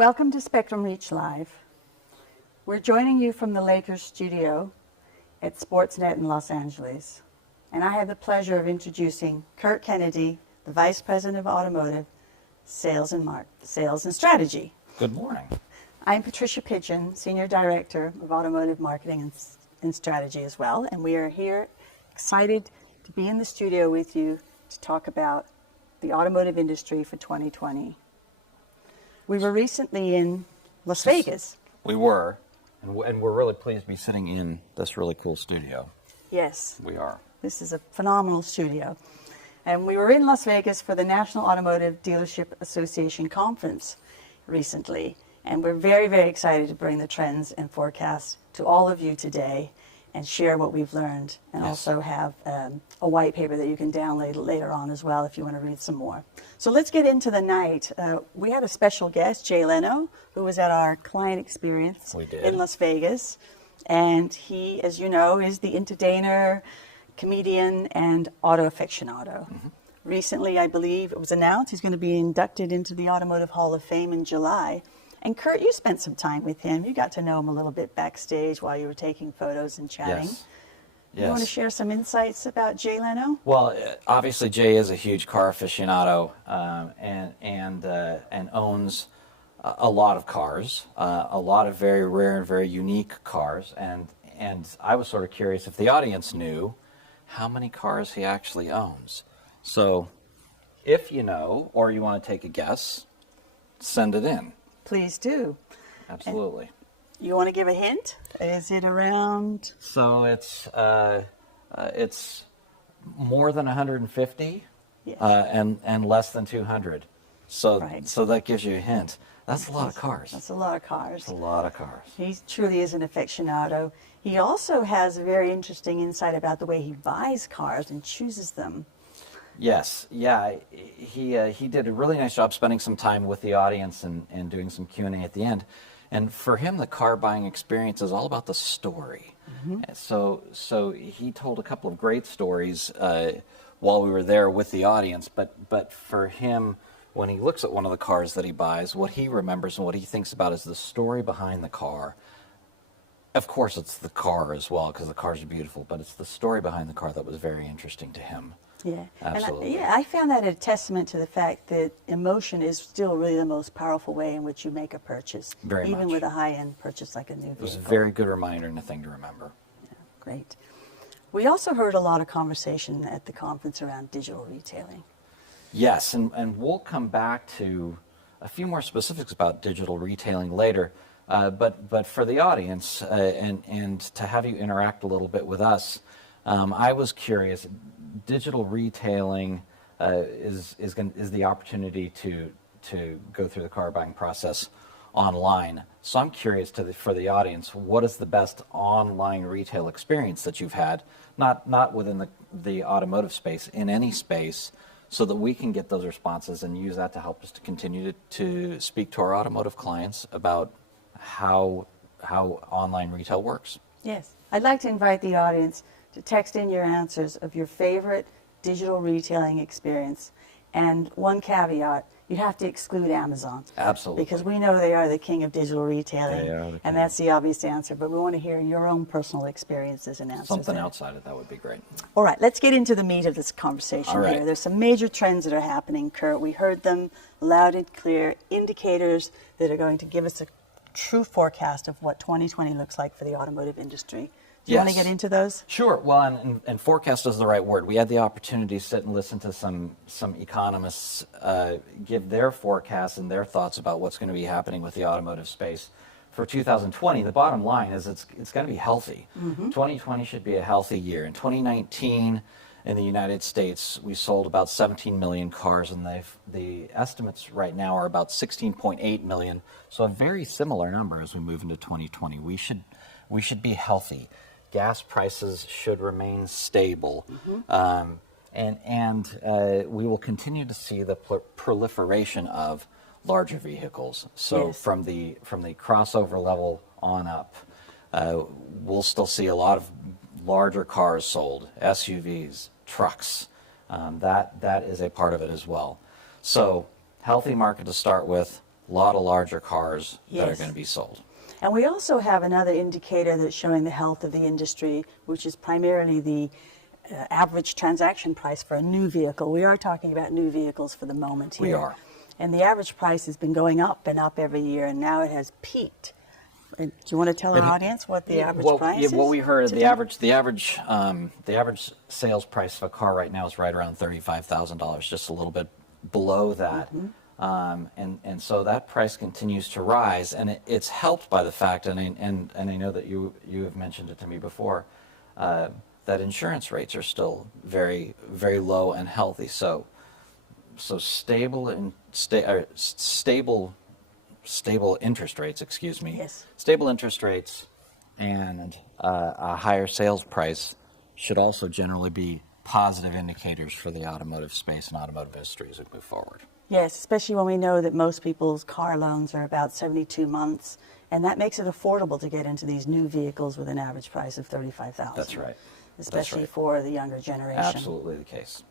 Welcome to Spectrum Reach Live. We're joining you from the Lakers studio at Sportsnet in Los Angeles. And I have the pleasure of introducing Kurt Kennedy, the Vice President of Automotive, Sales and Strategy. Good morning. I'm Patricia Pidgeon, Senior Director of Automotive Marketing and Strategy as well. And we are here excited to be in the studio with you to talk about the automotive industry for 2020. We were recently in Las Vegas. We were, and we're really pleased to be sitting in this really cool studio. Yes. We are. This is a phenomenal studio. And we were in Las Vegas for the National Automotive Dealership Association Conference recently. And we're very, very excited to bring the trends and forecasts to all of you today and share what we've learned, and also have a white paper that you can download later on as well if you want to read some more. So let's get into the night. We had a special guest, Jay Leno, who was at our client experience in Las Vegas. And he, as you know, is the entertainer, comedian, and auto aficionado. Mm-hmm. Recently, I believe it was announced he's going to be inducted into the Automotive Hall of Fame in July. And Kurt, you spent some time with him. You got to know him a little bit backstage while you were taking photos and chatting. Yes. You want to share some insights about Jay Leno? Well, obviously Jay is a huge car aficionado and owns a lot of cars, a lot of very rare and very unique cars. And I was sort of curious if the audience knew how many cars he actually owns. So if you know, or you want to take a guess, send it in. Please do. Absolutely. And you want to give a hint? Is it around? So it's more than 150, yes. and less than 200. So right. So that gives you a hint. That's a lot of cars. That's a lot of cars. That's a lot of cars. He truly is an aficionado. He also has a very interesting insight about the way he buys cars and chooses them. Yes, yeah, he did a really nice job spending some time with the audience and doing some Q&A at the end. And for him, the car buying experience is all about the story. Mm-hmm. So he told a couple of great stories while we were there with the audience. But for him, when he looks at one of the cars that he buys, what he remembers and what he thinks about is the story behind the car. Of course, it's the car as well, because the cars are beautiful, but it's the story behind the car that was very interesting to him. Yeah, absolutely. And I found that a testament to the fact that emotion is still really the most powerful way in which you make a purchase, even with a high-end purchase like a new vehicle. It was a very good reminder and a thing to remember. Yeah, great. We also heard a lot of conversation at the conference around digital retailing. Yes, and we'll come back to a few more specifics about digital retailing later. But for the audience and to have you interact a little bit with us, I was curious. Digital retailing is the opportunity to go through the car buying process online. So I'm curious for the audience, what is the best online retail experience that you've had, not within the automotive space, in any space, so that we can get those responses and use that to help us to continue to speak to our automotive clients about how online retail works. Yes. I'd like to invite the audience to text in your answers of your favorite digital retailing experience. And one caveat, you have to exclude Amazon. Absolutely. Because we know they are the king of digital retailing. They are the king. And that's the obvious answer. But we want to hear your own personal experiences and answers. Something outside of that would be great. All right, let's get into the meat of this conversation All right. here. There's some major trends that are happening, Kurt. We heard them loud and clear, indicators that are going to give us a true forecast of what 2020 looks like for the automotive industry. Do you want to get into those? Sure. Well, and forecast is the right word. We had the opportunity to sit and listen to some economists give their forecasts and their thoughts about what's going to be happening with the automotive space for 2020. The bottom line is it's going to be healthy. Mm-hmm. 2020 should be a healthy year. In 2019, in the United States, we sold about 17 million cars, and the estimates right now are about 16.8 million. So a very similar number as we move into 2020. We should be healthy. Gas prices should remain stable, mm-hmm. and we will continue to see the proliferation of larger vehicles. So yes. from the crossover level on up, we'll still see a lot of larger cars sold, SUVs, trucks. That is a part of it as well. So healthy market to start with, lot of larger cars that are Yes. going to be sold. And we also have another indicator that's showing the health of the industry, which is primarily the average transaction price for a new vehicle. We are talking about new vehicles for the moment here. We are. And the average price has been going up and up every year, and now it has peaked. And do you want to tell our audience what the average price is? What we heard, today? the average sales price of a car right now is right around $35,000, just a little bit below that. And so that price continues to rise, and it's helped by the fact, and I know that you have mentioned it to me before, that insurance rates are still very, very low and healthy. So stable interest rates, excuse me. Yes. Stable interest rates and a higher sales price should also generally be positive indicators for the automotive space and automotive industry as we move forward. Yes, especially when we know that most people's car loans are about 72 months, and that makes it affordable to get into these new vehicles with an average price of $35,000. That's right. Especially for the younger generation. Absolutely the case.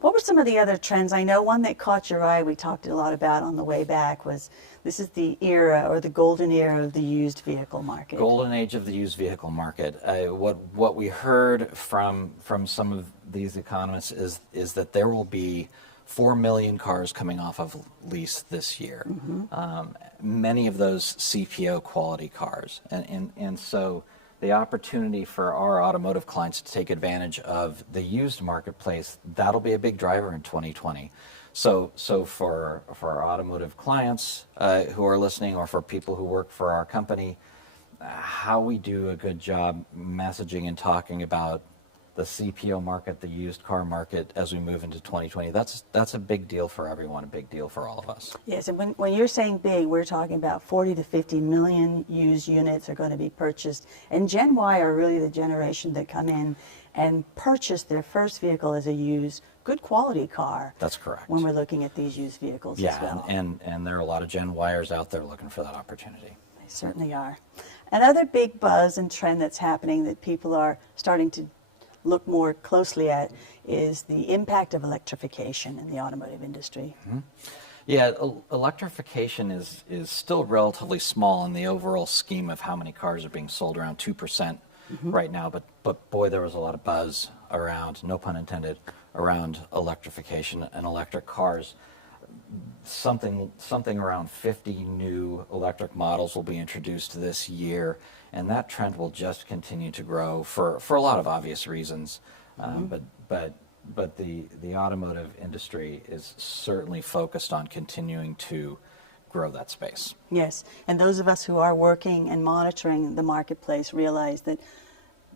What were some of the other trends? I know one that caught your eye, we talked a lot about on the way back, was this is the era, or the golden era, of the used vehicle market. Golden age of the used vehicle market. What we heard from some of these economists is that there will be 4 million cars coming off of lease this year. Many of those CPO quality cars, and so the opportunity for our automotive clients to take advantage of the used marketplace, that'll be a big driver in 2020. So for our automotive clients who are listening, or for people who work for our company, how we do a good job messaging and talking about the CPO market, the used car market, as we move into 2020, that's a big deal for everyone, a big deal for all of us. Yes, and when you're saying big, we're talking about 40 to 50 million used units are going to be purchased. And Gen Y are really the generation that come in and purchase their first vehicle as a used, good quality car. That's correct. When we're looking at these used vehicles as well. and there are a lot of Gen Yers out there looking for that opportunity. They certainly are. Another big buzz and trend that's happening that people are starting to look more closely at is the impact of electrification in the automotive industry. Yeah, electrification is still relatively small in the overall scheme of how many cars are being sold, around 2% right now. But boy, there was a lot of buzz around, no pun intended, around electrification and electric cars. Something around 50 new electric models will be introduced this year, and that trend will just continue to grow for a lot of obvious reasons. But the automotive industry is certainly focused on continuing to grow that space. Yes, and those of us who are working and monitoring the marketplace realize that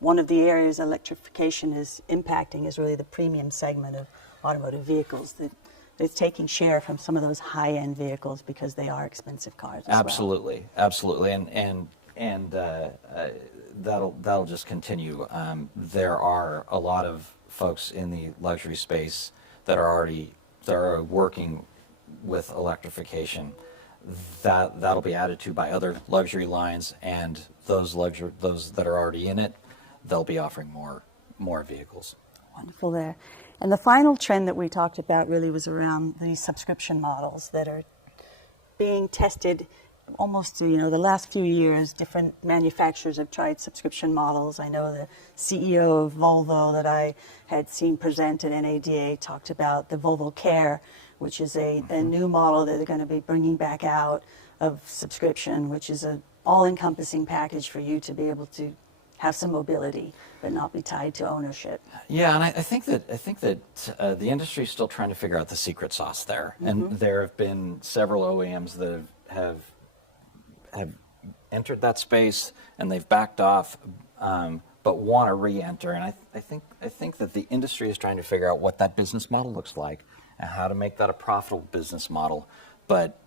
one of the areas electrification is impacting is really the premium segment of automotive vehicles. That it's taking share from some of those high-end vehicles because they are expensive cars as Absolutely, and that'll just continue. There are a lot of folks in the luxury space that are working with electrification. That'll be added to by other luxury lines, and those that are already in it, they'll be offering more vehicles. Wonderful there. And the final trend that we talked about really was around these subscription models that are being tested almost, the last few years. Different manufacturers have tried subscription models. I know the CEO of Volvo that I had seen present at NADA talked about the Volvo Care, which is a new model that they're going to be bringing back out of subscription, which is an all-encompassing package for you to be able to have some mobility, but not be tied to ownership. Yeah, and I think that the industry is still trying to figure out the secret sauce there, and there have been several OEMs that have entered that space and they've backed off, but want to re-enter. And I think that the industry is trying to figure out what that business model looks like and how to make that a profitable business model. But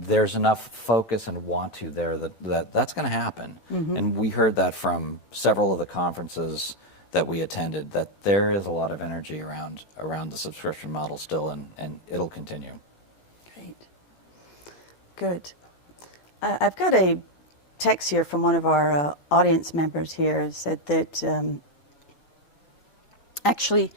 there's enough focus and want to there that's going to happen. And we heard that from several of the conferences that we attended, that there is a lot of energy around the subscription model still, and it'll continue. Great. Good. I've got a text here from one of our audience members here. It said that actually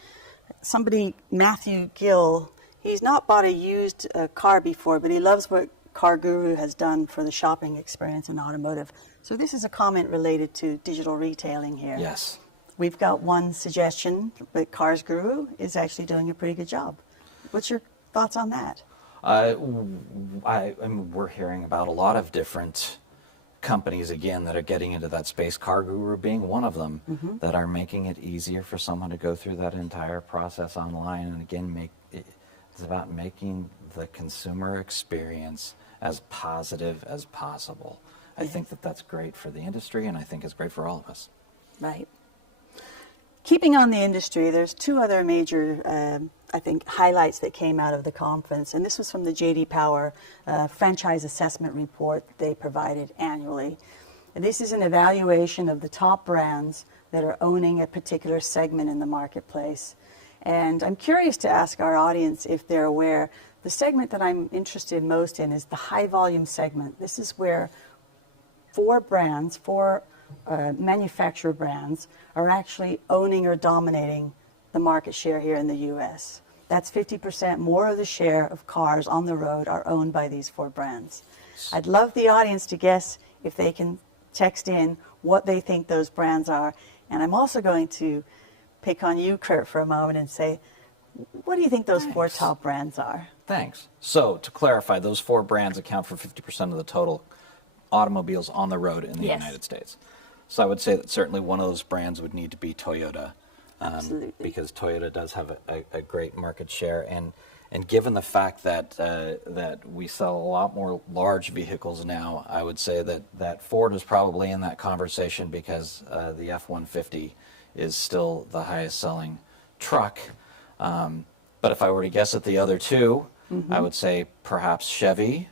somebody, Matthew Gill, he's not bought a used car before, but he loves what Car Guru has done for the shopping experience in automotive. So this is a comment related to digital retailing here. Yes. We've got one suggestion, but Cars Guru is actually doing a pretty good job. What's your thoughts on that? We're hearing about a lot of different companies again that are getting into that space, Car Guru being one of them, that are making it easier for someone to go through that entire process online. And again, it's about making the consumer experience as positive as possible. I think that that's great for the industry, and I think it's great for all of us. Right. Keeping on the industry, there's two other major, I think, highlights that came out of the conference, and this was from the J.D. Power franchise assessment report they provided annually. And this is an evaluation of the top brands that are owning a particular segment in the marketplace. And I'm curious to ask our audience if they're aware, the segment that I'm interested most in is the high volume segment. This is where four manufacturer brands are actually owning or dominating the market share here in the U.S. That's 50% more of the share of cars on the road are owned by these four brands. I'd love the audience to guess if they can text in what they think those brands are. And I'm also going to pick on you, Kurt, for a moment and say, what do you think those four top brands are? Thanks. So to clarify, those four brands account for 50% of the total automobiles on the road in the United States. So I would say that certainly one of those brands would need to be Toyota, because Toyota does have a great market share. And given the fact that that we sell a lot more large vehicles now, I would say that Ford is probably in that conversation because the F-150 is still the highest selling truck. But if I were to guess at the other two, I would say perhaps Chevy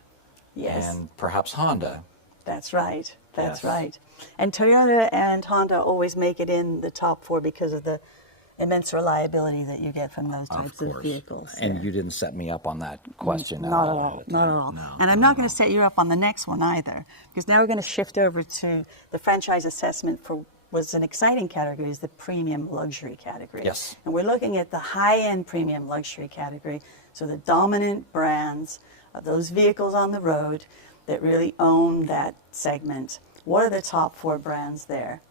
and perhaps Honda. That's right. That's right. And Toyota and Honda always make it in the top four because of the immense reliability that you get from those types of vehicles. And you didn't set me up on that question at all. Not at all. No, and I'm not going to set you up on the next one either, because now we're going to shift over to the franchise assessment for was an exciting category, is the premium luxury category. Yes. And we're looking at the high-end premium luxury category, so the dominant brands of those vehicles on the road that really own that segment. What are the top four brands there?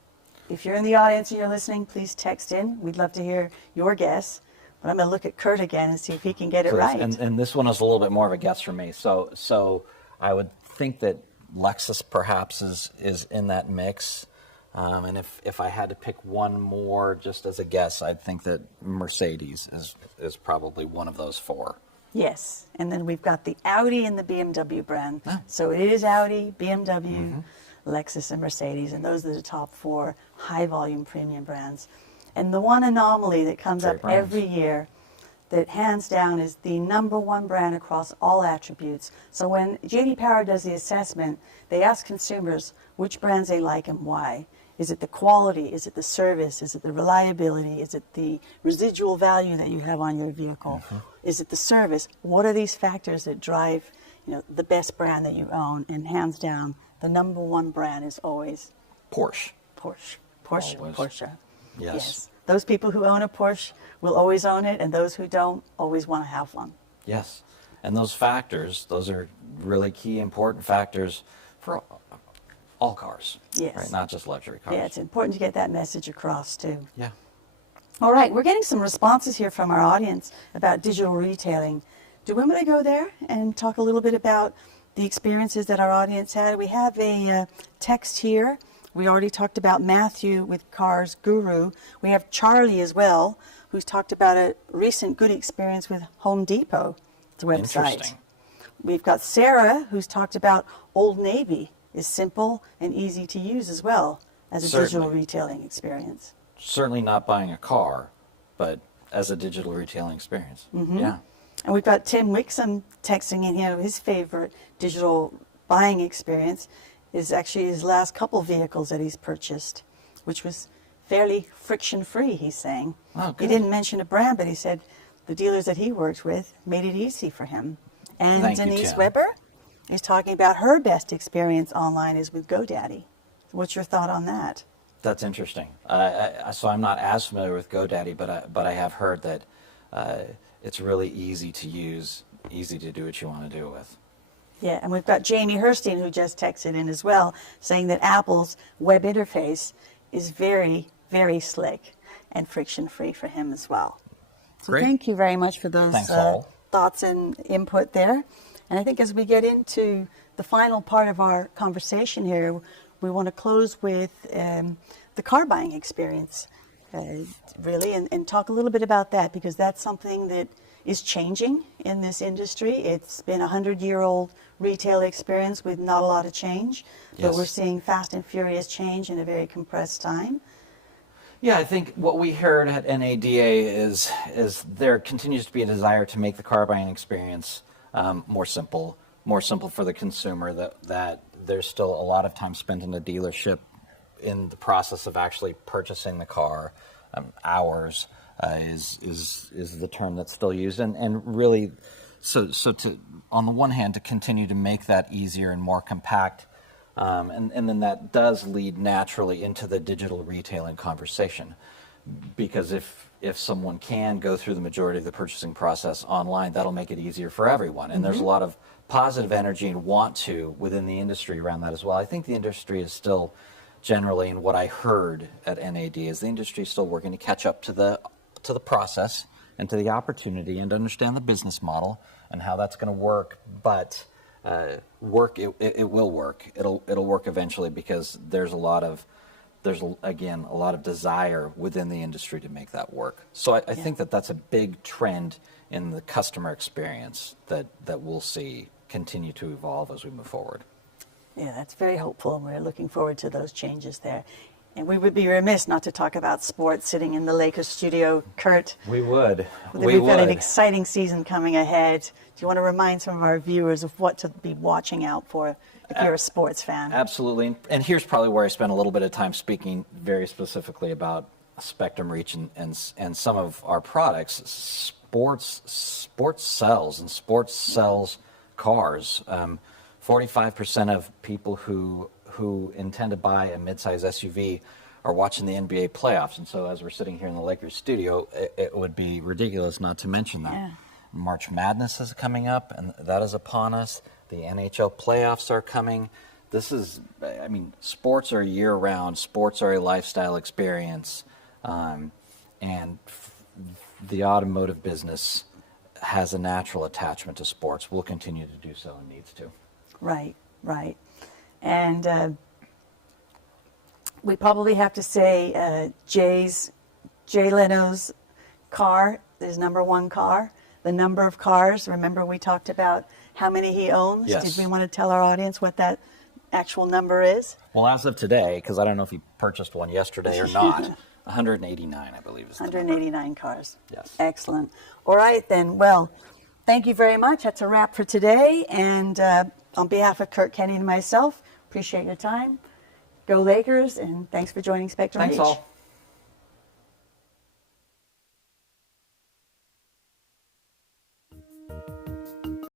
If you're in the audience and you're listening, please text in. We'd love to hear your guess. But I'm going to look at Kurt again and see if he can get it right. And this one is a little bit more of a guess for me. So I would think that Lexus perhaps is in that mix. And if I had to pick one more just as a guess, I'd think that Mercedes is probably one of those four. Yes, and then we've got the Audi and the BMW brand. So it is Audi, BMW, Lexus, and Mercedes, and those are the top four high-volume premium brands. And the one anomaly that comes up every year that hands down is the number one brand across all attributes. So when J.D. Power does the assessment, they ask consumers which brands they like and why. Is it the quality? Is it the service? Is it the reliability? Is it the residual value that you have on your vehicle? Is it the service? What are these factors that drive, the best brand that you own? And hands down, the number one brand is always Porsche. Porsche. Yes. Those people who own a Porsche will always own it, and those who don't always want to have one. Yes. And those factors, those are really key, important factors for all cars. Yes. Right? Not just luxury cars. Yeah, it's important to get that message across, too. Yeah. All right, we're getting some responses here from our audience about digital retailing. Do we want to go there and talk a little bit about the experiences that our audience had? We have a text here. We already talked about Matthew with Cars Guru. We have Charlie as well, who's talked about a recent good experience with Home Depot, the website. Interesting. We've got Sarah, who's talked about Old Navy is simple and easy to use as well as a digital retailing experience. Certainly not buying a car, but as a digital retailing experience. Yeah. And we've got Tim Wixom texting in here. His favorite digital buying experience is actually his last couple vehicles that he's purchased, which was fairly friction-free, he's saying. Oh, good. He didn't mention a brand, but he said the dealers that he worked with made it easy for him. And Thank Denise you, Tim. Weber is talking about her best experience online is with GoDaddy. What's your thought on that? That's interesting. So I'm not as familiar with GoDaddy, but I have heard that it's really easy to use, easy to do what you want to do with. Yeah, and we've got Jamie Herstein, who just texted in as well, saying that Apple's web interface is very, very slick and friction-free for him as well. So Great. thank you very much for those Thanks, all. thoughts and input there. And I think as we get into the final part of our conversation here, we want to close with the car buying experience, really, and talk a little bit about that, because that's something that is changing in this industry. It's been a 100-year-old retail experience with not a lot of change, but Yes. we're seeing fast and furious change in a very compressed time. Yeah, I think what we heard at NADA is there continues to be a desire to make the car buying experience more simple for the consumer, that there's still a lot of time spent in the dealership in the process of actually purchasing the car. Hours is the term that's still used, and really, so to, on the one hand, to continue to make that easier and more compact, and then that does lead naturally into the digital retailing conversation, because if someone can go through the majority of the purchasing process online, that'll make it easier for everyone, and there's a lot of positive energy and want to within the industry around that as well. I think the industry is still generally, and what I heard at NAD is the industry is still working to catch up to the process and to the opportunity and understand the business model and how that's going to work. But it will work. It'll work eventually, because there's a lot of desire within the industry to make that work. So I think that's a big trend in the customer experience that we'll see continue to evolve as we move forward. Yeah, that's very hopeful, and we're looking forward to those changes there. And we would be remiss not to talk about sports sitting in the Lakers studio. Kurt, We would. we've got an exciting season coming ahead. Do you want to remind some of our viewers of what to be watching out for if you're a sports fan? Absolutely. And here's probably where I spent a little bit of time speaking very specifically about Spectrum Reach and some of our products. Sports sells, and sports sells cars. 45% of people who intend to buy a midsize SUV are watching the NBA playoffs. And so as we're sitting here in the Lakers studio, it would be ridiculous not to mention that. Yeah. March Madness is coming up, and that is upon us. The NHL playoffs are coming. Sports are year-round. Sports are a lifestyle experience. And the automotive business has a natural attachment to sports. Will continue to do so and needs to. Right. And we probably have to say Jay Leno's car, his number one car, the number of cars. Remember we talked about how many he owns? Yes. Did we want to tell our audience what that actual number is? Well, as of today, because I don't know if he purchased one yesterday or not, 189, I believe, is the number. 189 cars. Yes. Excellent. All right, then. Well, thank you very much. That's a wrap for today. And on behalf of Kurt, Kenny, and myself, appreciate your time. Go Lakers, and thanks for joining Spectrum Thanks Reach. all.